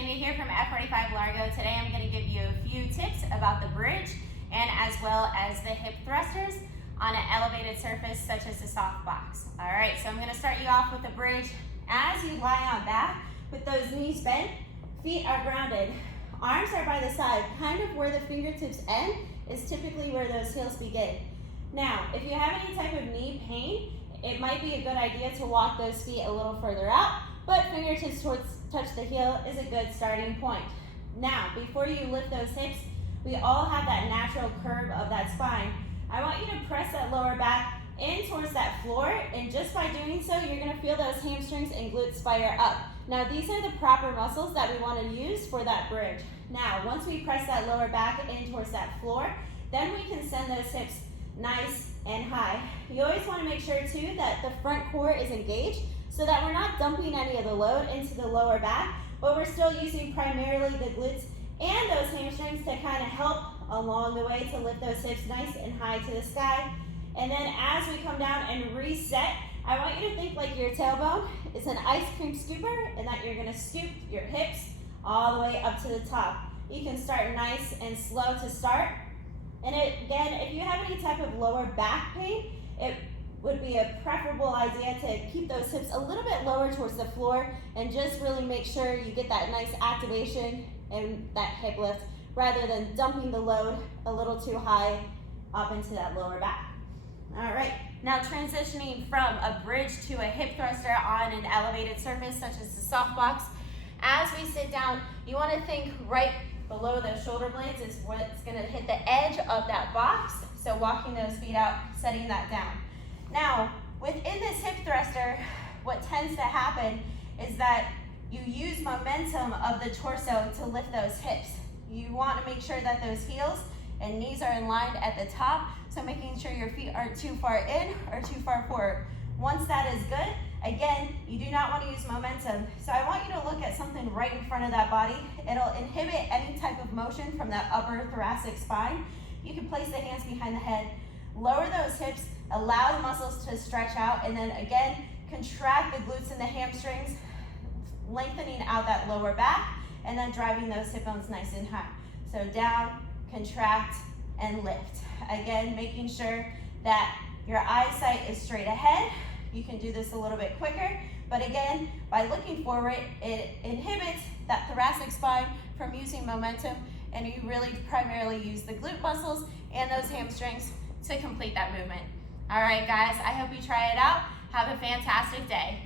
Andie here from F45 Largo. Today I'm going to give you a few tips about the bridge and as well as the hip thrusters on an elevated surface such as the soft box. Alright, so I'm going to start you off with the bridge. As you lie on back with those knees bent, feet are grounded, arms are by the side, kind of where the fingertips end is typically where those heels begin. Now, if you have any type of knee pain, it might be a good idea to walk those feet a little further out, but fingertips towards touch the heel is a good starting point. Now, before you lift those hips, we all have that natural curve of that spine. I want you to press that lower back in towards that floor, and just by doing so, you're gonna feel those hamstrings and glutes fire up. Now, these are the proper muscles that we wanna use for that bridge. Now, once we press that lower back in towards that floor, then we can send those hips nice and high. You always wanna make sure too that the front core is engaged so that we're not dumping any of the load into the lower back, but we're still using primarily the glutes and those hamstrings to kind of help along the way to lift those hips nice and high to the sky. And then as we come down and reset, I want you to think like your tailbone is an ice cream scooper and that you're gonna scoop your hips all the way up to the top. You can start nice and slow to start. And again, if you have any type of lower back pain, it would be a preferable idea to keep those hips a little bit lower towards the floor and just really make sure you get that nice activation and that hip lift rather than dumping the load a little too high up into that lower back. All right, now transitioning from a bridge to a hip thruster on an elevated surface such as the soft box. As we sit down, you want to think right below those shoulder blades is what's going to hit the edge of that box. So walking those feet out, setting that down. Now, within this hip thruster, what tends to happen is that you use momentum of the torso to lift those hips. You want to make sure that those heels and knees are in line at the top, so making sure your feet aren't too far in or too far forward. Once that is good, again, you do not want to use momentum. So I want you to look at something right in front of that body. It'll inhibit any type of motion from that upper thoracic spine. You can place the hands behind the head, lower those hips, allow the muscles to stretch out, and then again, contract the glutes and the hamstrings, lengthening out that lower back, and then driving those hip bones nice and high. So down, contract, and lift. Again, making sure that your eyesight is straight ahead. You can do this a little bit quicker, but again, by looking forward, it inhibits that thoracic spine from using momentum, and you really primarily use the glute muscles and those hamstrings to complete that movement. All right, guys, I hope you try it out. Have a fantastic day.